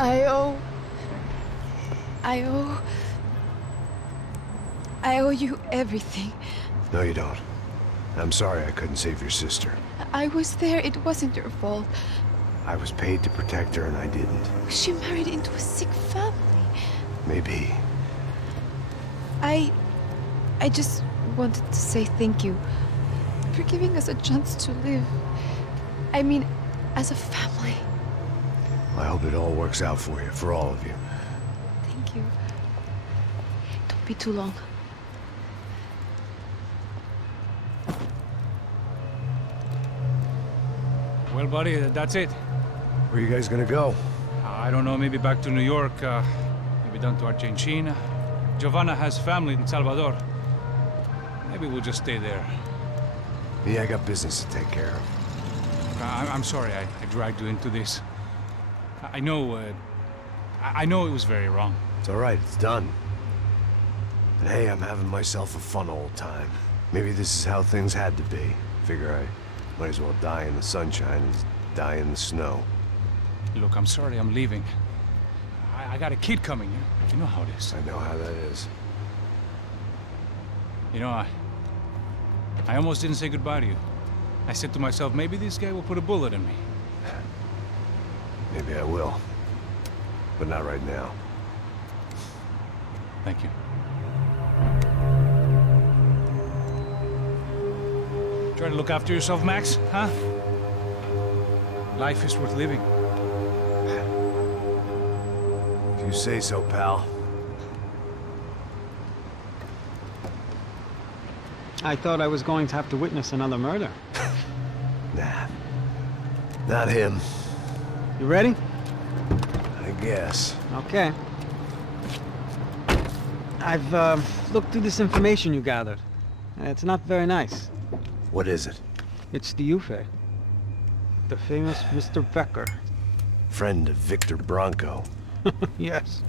I owe... I owe you everything. No, you don't. I'm sorry I couldn't save your sister. I was there. It wasn't your fault. I was paid to protect her and I didn't. She married into a sick family. Maybe. I just wanted to say thank you for giving us a chance to live. I mean, as a family. I hope it all works out for you, for all of you. Thank you. Don't be too long. Well, buddy, that's it. Where are you guys gonna go? I don't know, maybe back to New York, maybe down to Argentina. Giovanna has family in Salvador. Maybe we'll just stay there. Yeah, I got business to take care of. I'm sorry I dragged you into this. I know it was very wrong. It's all right, it's done. But hey, I'm having myself a fun old time. Maybe this is how things had to be. Figure I might as well die in the sunshine as die in the snow. Look, I'm sorry I'm leaving. I got a kid coming. You know how it is. I know how that is. You know, I almost didn't say goodbye to you. I said to myself, maybe this guy will put a bullet in me. Maybe I will. But not right now. Thank you. Try to look after yourself, Max, huh? Life is worth living. If you say so, pal. I thought I was going to have to witness another murder. Nah. Not him. You ready? I guess. Okay. I've looked through this information you gathered. It's not very nice. What is it? It's the Ufe. The famous Mr. Becker. Friend of Victor Bronco. Yes.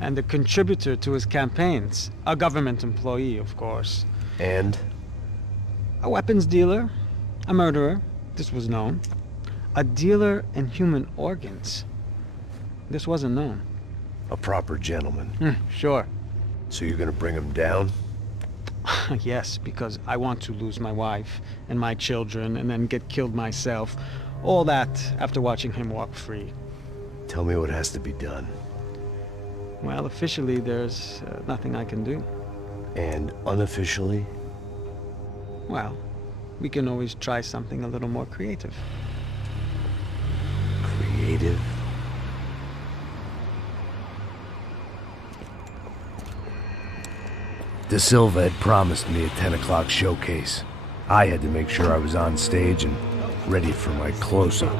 And a contributor to his campaigns. A government employee, of course. And? A weapons dealer. A murderer. This was known. A dealer in human organs. This wasn't known. A proper gentleman. Sure. So you're gonna bring him down? Yes, because I want to lose my wife and my children and then get killed myself. All that after watching him walk free. Tell me what has to be done. Well, officially there's nothing I can do. And unofficially? Well, we can always try something a little more creative. Creative? De Silva had promised me a 10 o'clock showcase. I had to make sure I was on stage and ready for my close-up.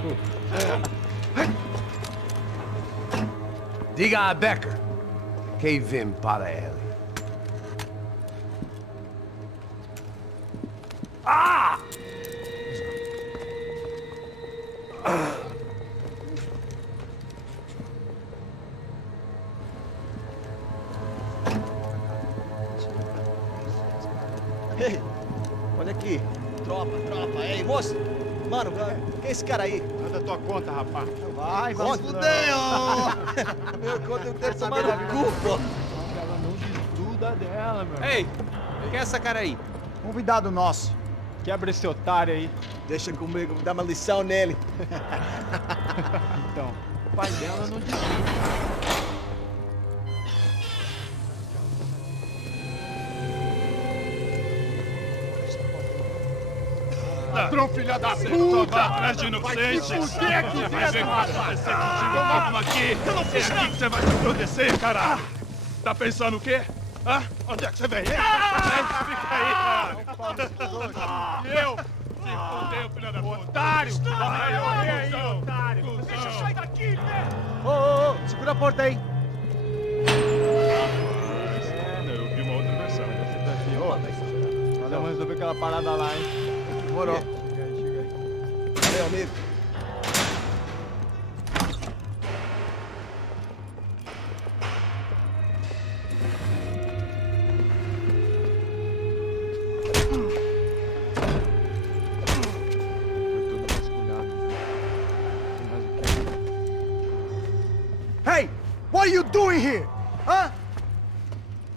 Diga a Becker. Que vim para ele. Ah! Ei, olha aqui. Tropa. Ei, moço. Mano, quem é esse cara aí? Manda tua conta, rapaz. Vai se fuder, ó. Meu conta eu tenho que tomar no cu, pô. Ela não desduda dela, meu. Ei, quem é essa cara aí? Convidado nosso. Quebra esse otário aí. Deixa comigo, vou dar uma lição nele. Então, o pai dela não desduda. Ladrão, filha da puta! Vai atrás de inocente! Vai ver o que vai acontecer contigo! Vamos aqui! Eu não fiz nada! É aqui que você vai se proteger, caralho! Tá pensando o quê? Hã? Onde é que você vem? Fica aí, cara! E eu? Se fodeu, filha da puta! Otário! Vai aí, otário! Deixa eu sair daqui, né? Ô, segura a porta aí! Eu vi uma outra versão. Vamos resolver aquela parada lá, hein? Demorou. Chega aí. Valeu, amigo. Foi tudo vasculhado. Tem mais o quê? doing here? Huh?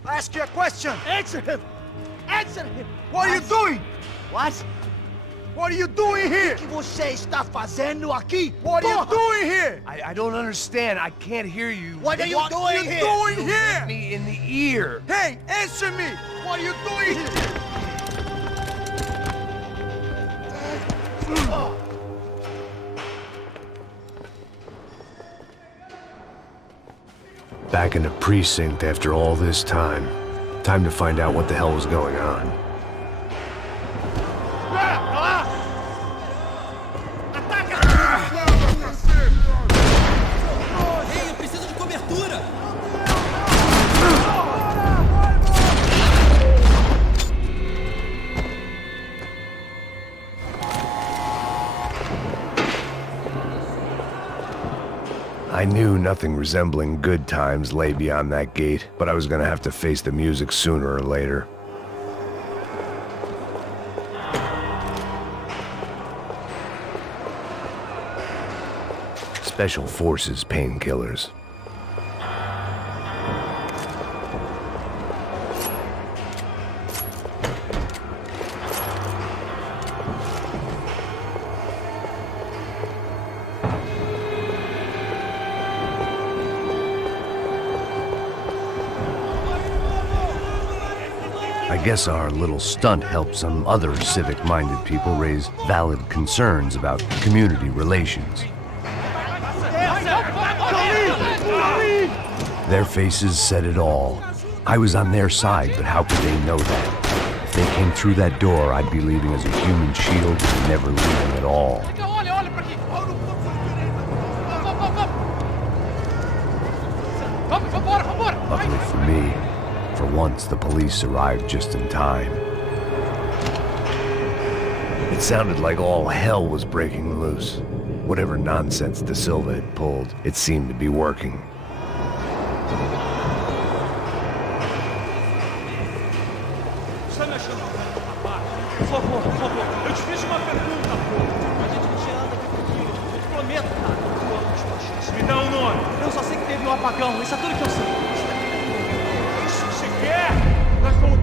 I ask you a question. Answer him! Answer him! What are you doing? What? What are you doing here? O que você está fazendo aqui? What are you doing here? I don't understand. I can't hear you. What are you doing here? You hit me in the ear. Hey, answer me! What are you doing here? Back in the precinct after all this time. Time to find out what the hell was going on. Ei, eu preciso de cobertura! I knew nothing resembling good times lay beyond that gate, but I was gonna have to face the music sooner or later. Special Forces painkillers. I guess our little stunt helped some other civic-minded people raise valid concerns about community relations. Their faces said it all. I was on their side, but how could they know that? If they came through that door, I'd be leaving as a human shield and never leaving at all. Luckily for me, for once the police arrived just in time. It sounded like all hell was breaking loose. Whatever nonsense De Silva had pulled, it seemed to be working. Por favor, eu te fiz uma pergunta, pô. A gente anda aqui contigo. Eu te prometo, cara. Tua última chance. Me dá um nome. Eu só sei que teve um apagão. Isso é tudo que eu sei. Isso que você quer? Nós vamos...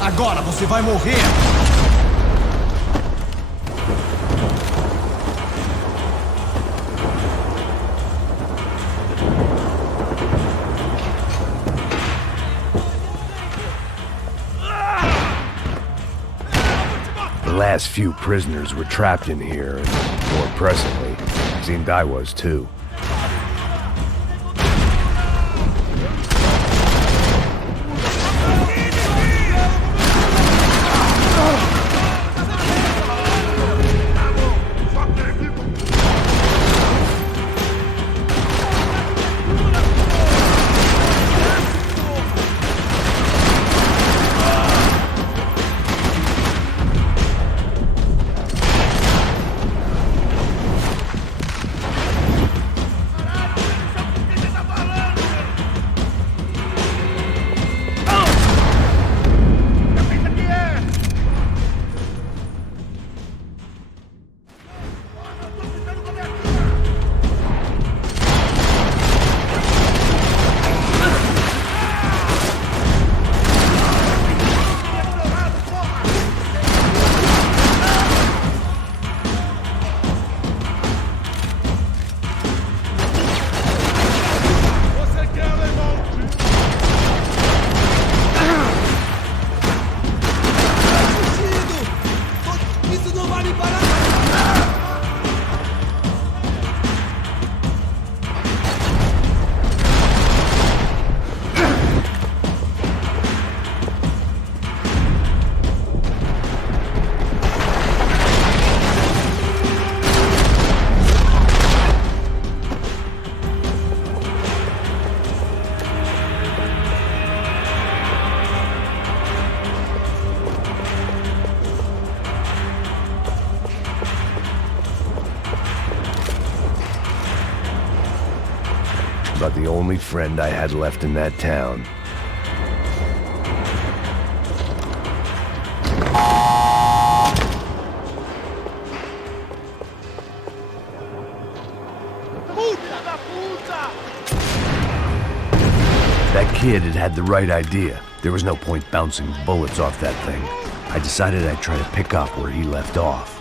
Agora você vai morrer! The last few prisoners were trapped in here, and more pressingly, it seemed I was too. about the only friend I had left in that town. That kid had the right idea. There was no point bouncing bullets off that thing. I decided I'd try to pick up where he left off.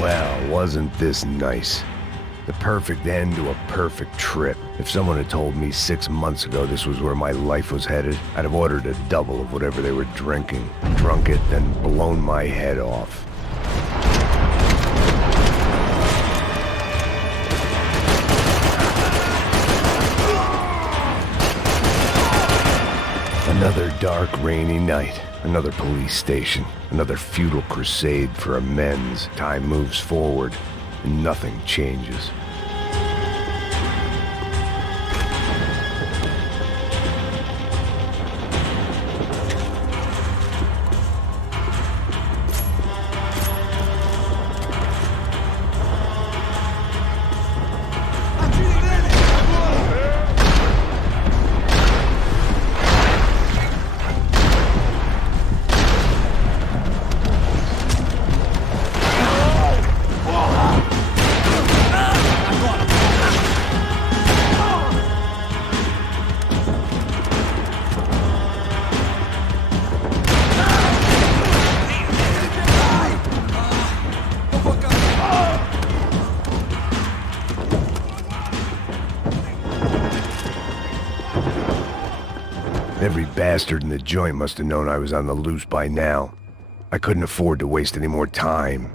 Well, wasn't this nice? The perfect end to a perfect trip. If someone had told me 6 months ago this was where my life was headed, I'd have ordered a double of whatever they were drinking, drunk it, then blown my head off. Another dark, rainy night. Another police station. Another futile crusade for amends. Time moves forward, and nothing changes. Every bastard in the joint must have known I was on the loose by now. I couldn't afford to waste any more time.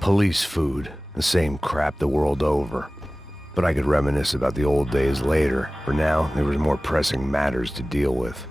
Police food, the same crap the world over. But I could reminisce about the old days later. For now, there was more pressing matters to deal with.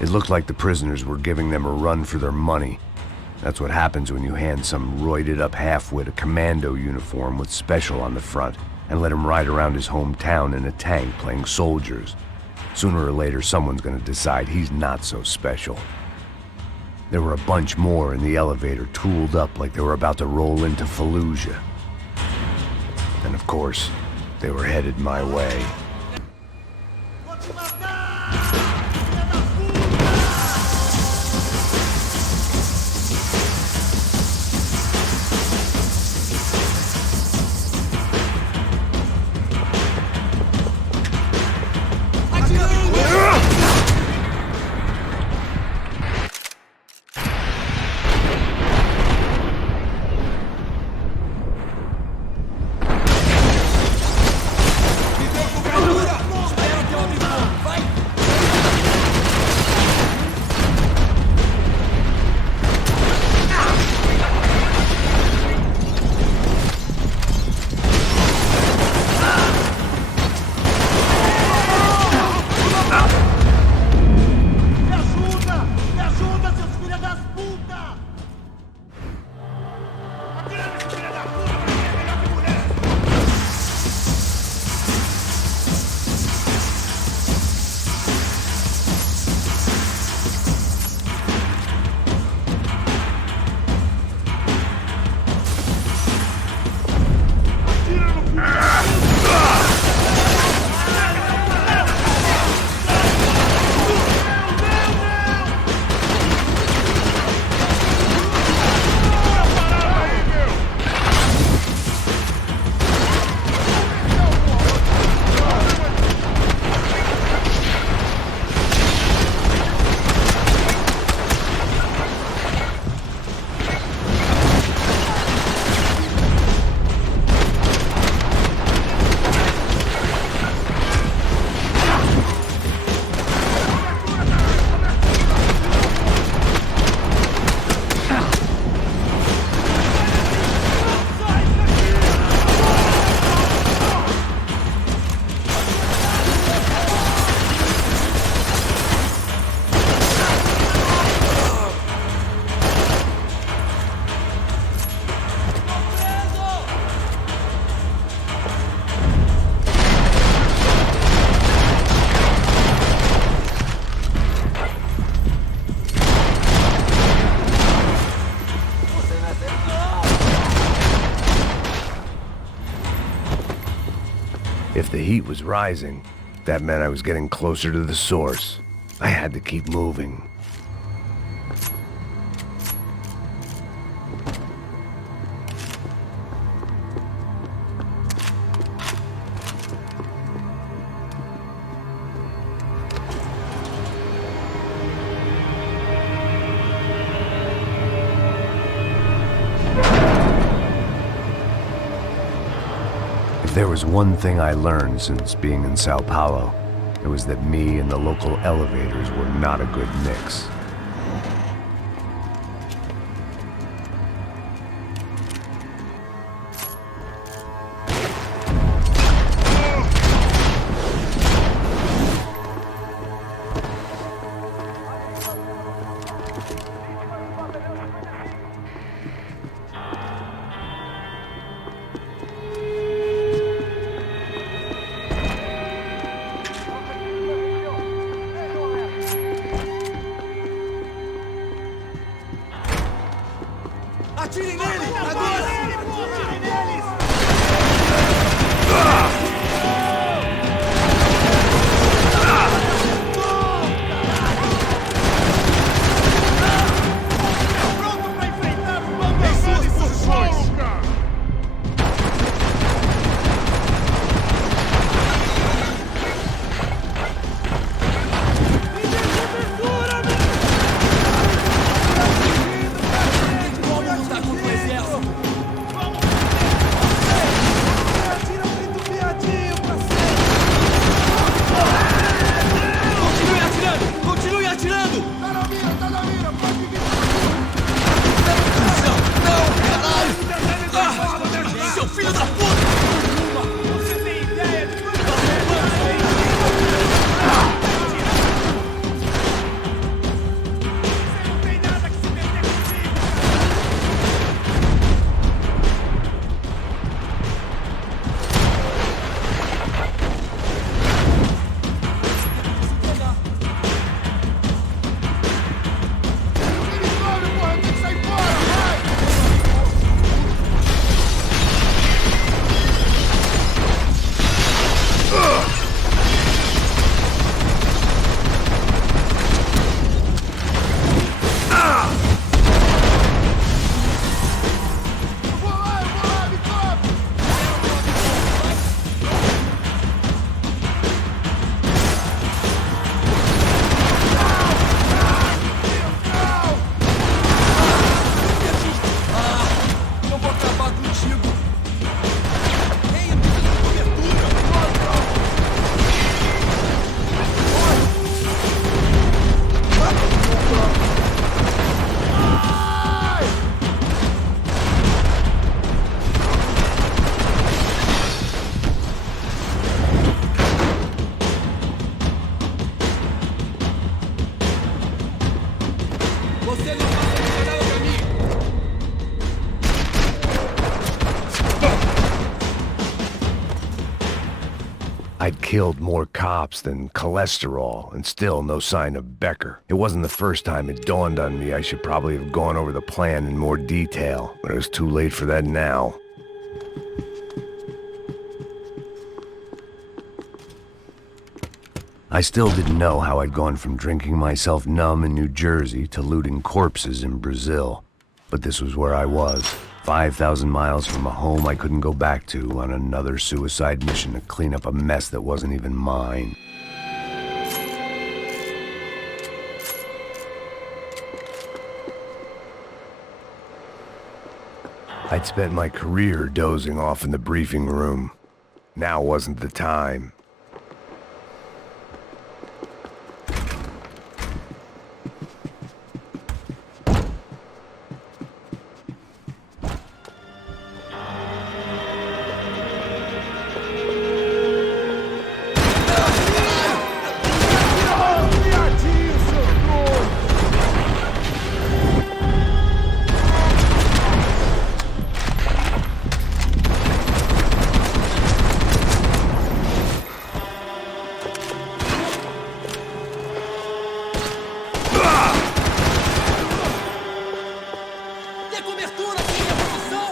It looked like the prisoners were giving them a run for their money. That's what happens when you hand some roided-up halfwit a commando uniform with special on the front and let him ride around his hometown in a tank playing soldiers. Sooner or later, someone's gonna decide he's not so special. There were a bunch more in the elevator, tooled up like they were about to roll into Fallujah. And of course, they were headed my way. If the heat was rising, that meant I was getting closer to the source. I had to keep moving. If there was one thing I learned since being in Sao Paulo, it was that me and the local elevators were not a good mix. I'd killed more cops than cholesterol, and still no sign of Becker. It wasn't the first time it dawned on me I should probably have gone over the plan in more detail, but it was too late for that now. I still didn't know how I'd gone from drinking myself numb in New Jersey to looting corpses in Brazil, but this was where I was. 5,000 miles from a home I couldn't go back to on another suicide mission to clean up a mess that wasn't even mine. I'd spent my career dozing off in the briefing room. Now wasn't the time. Dê cobertura, minha posição!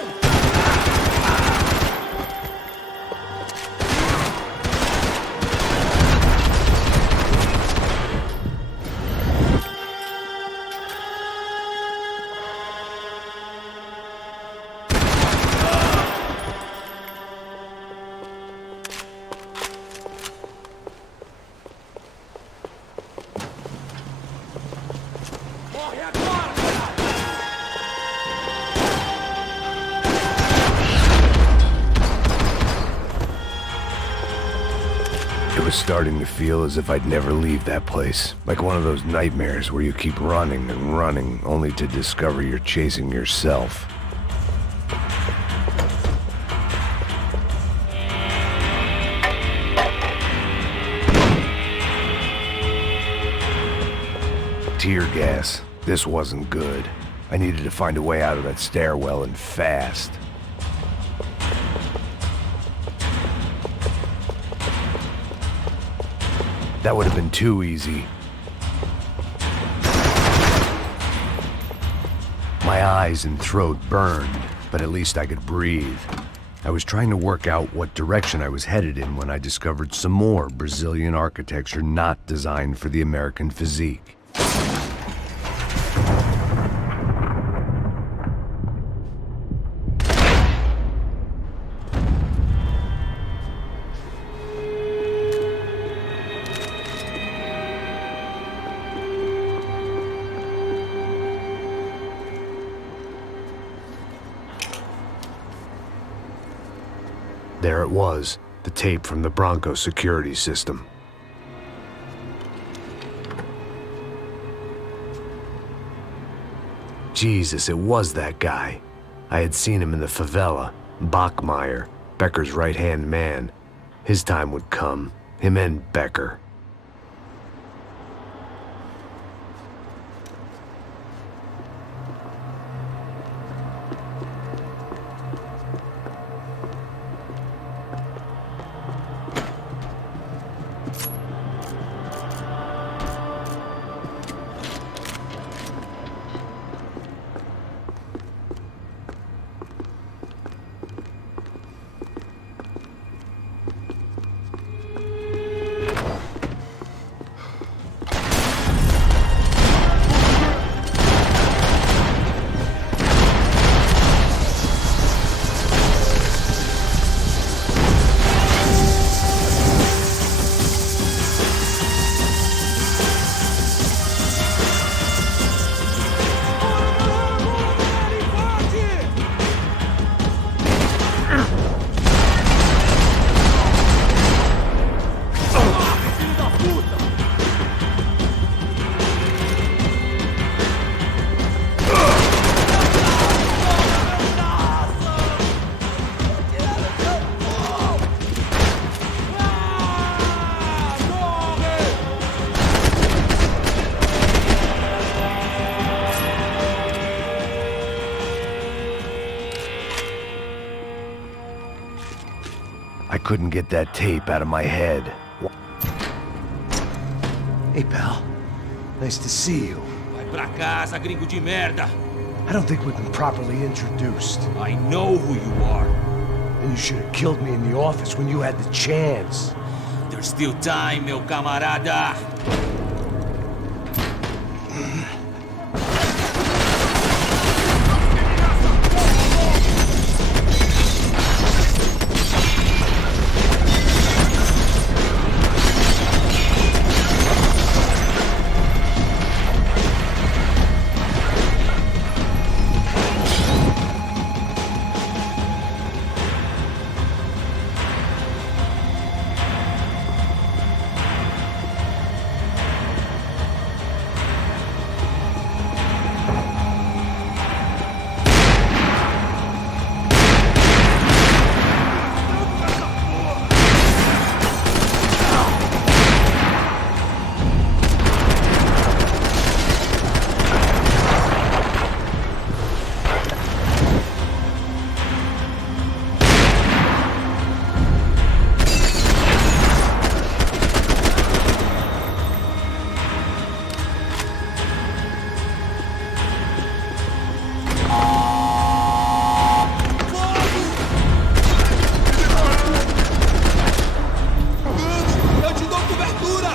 Morre agora! It was starting to feel as if I'd never leave that place. Like one of those nightmares where you keep running and running, only to discover you're chasing yourself. Tear gas. This wasn't good. I needed to find a way out of that stairwell and fast. That would have been too easy. My eyes and throat burned, but at least I could breathe. I was trying to work out what direction I was headed in when I discovered some more Brazilian architecture not designed for the American physique. There it was, the tape from the Bronco security system. Jesus, it was that guy. I had seen him in the favela, Bachmeyer, Becker's right-hand man. His time would come, him and Becker. I couldn't get that tape out of my head. Hey, pal. Nice to see you. Vai pra casa, gringo de merda. I don't think we've been properly introduced. I know who you are. And you should have killed me in the office when you had the chance. There's still time, meu camarada. Eu te dou cobertura!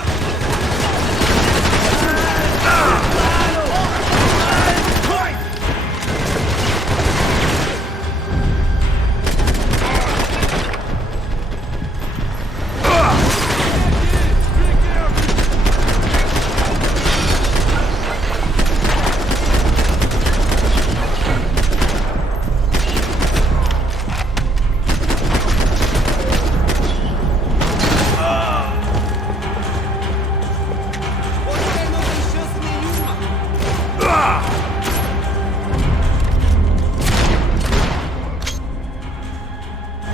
Você não tem chance nenhuma!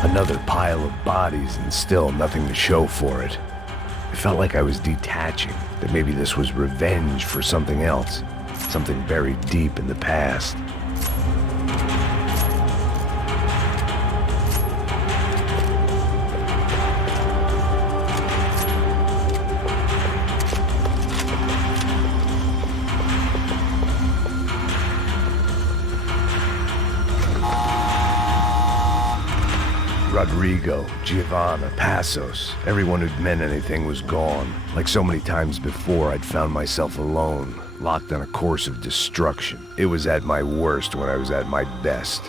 Another pile of bodies and still nothing to show for it. It felt like I was detaching, that maybe this was revenge for something else, something buried deep in the past. Rodrigo, Giovanna, Passos, everyone who'd meant anything was gone. Like so many times before, I'd found myself alone, locked on a course of destruction. It was at my worst when I was at my best.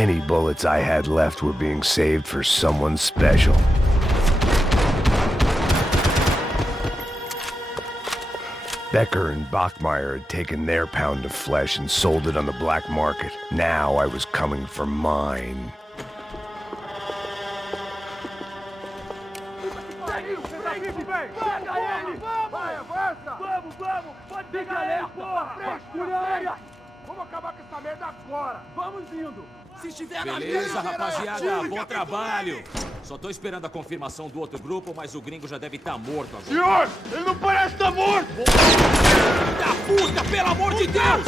Any bullets I had left were being saved for someone special. Becker and Bachmeyer had taken their pound of flesh and sold it on the black market. Now I was coming for mine. Vamos acabar com essa merda agora! Vamos indo! Se estiver na Beleza, rapaziada, bom trabalho. Só tô esperando a confirmação do outro grupo, mas o gringo já deve estar morto agora. Senhor, ele não parece estar morto! Da puta, pelo amor de Deus!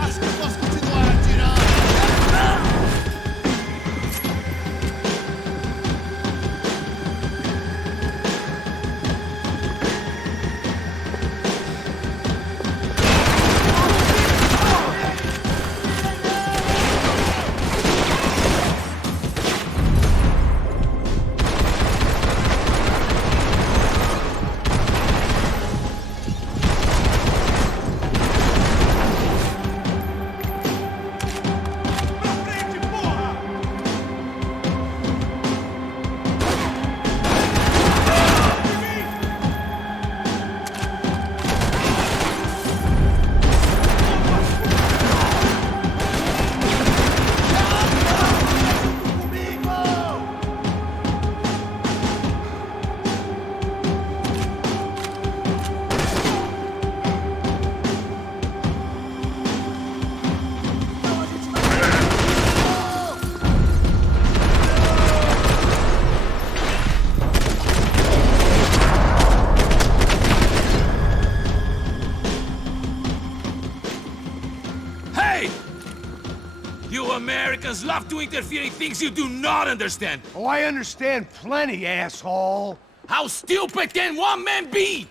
Acho que posso continuar atirando! You Americans love to interfere in things you do not understand. Oh, I understand plenty, asshole. How stupid can one man be?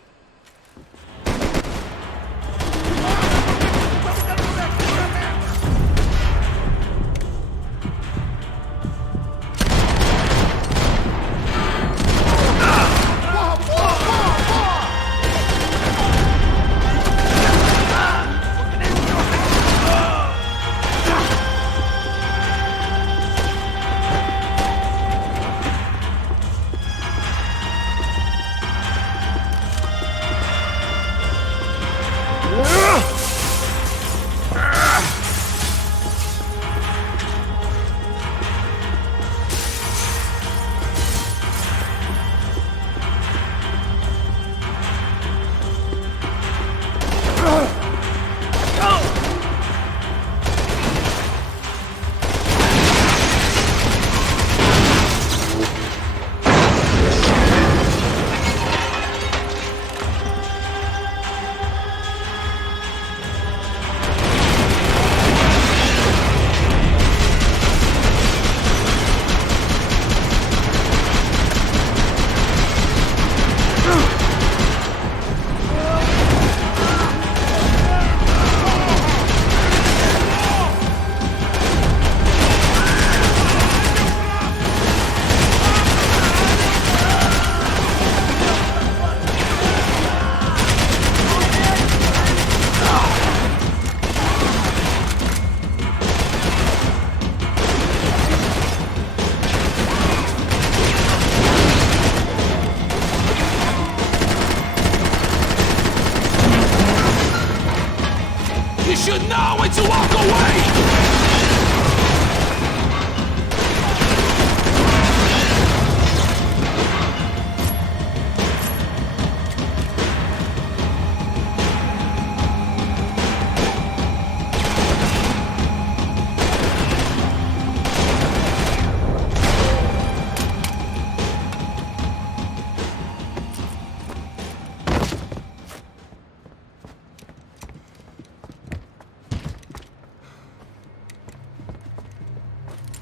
You should know when to walk away!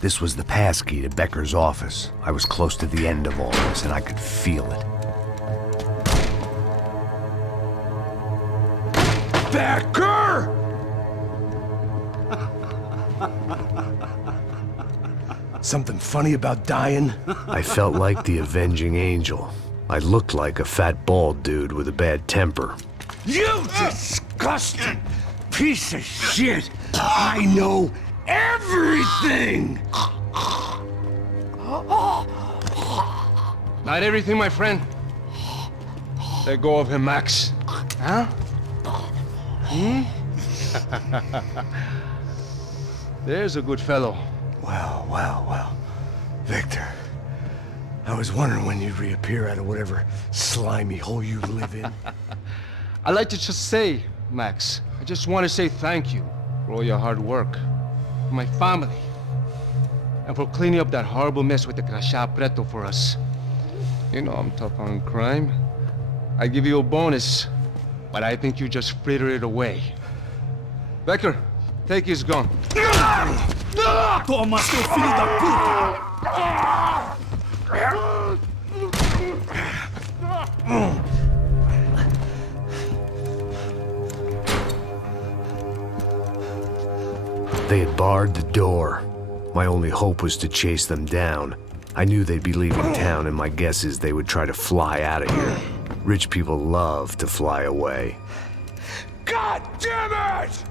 This was the passkey to Becker's office. I was close to the end of all this, and I could feel it. Becker! Something funny about dying? I felt like the avenging angel. I looked like a fat bald dude with a bad temper. You disgusting piece of shit! I know everything! Not everything, my friend. Let go of him, Max. Huh? There's a good fellow. Well. Victor, I was wondering when you'd reappear out of whatever slimy hole you live in. I'd like to just say, Max, I just want to say thank you for all your hard work, for my family, and for cleaning up that horrible mess with the Crachá Preto for us. You know I'm tough on crime. I give you a bonus, but I think you just frittered it away. Becker, take his gun. Toma, seu filho da puta! They had barred the door. My only hope was to chase them down. I knew they'd be leaving town, and my guess is they would try to fly out of here. Rich people love to fly away. God damn it!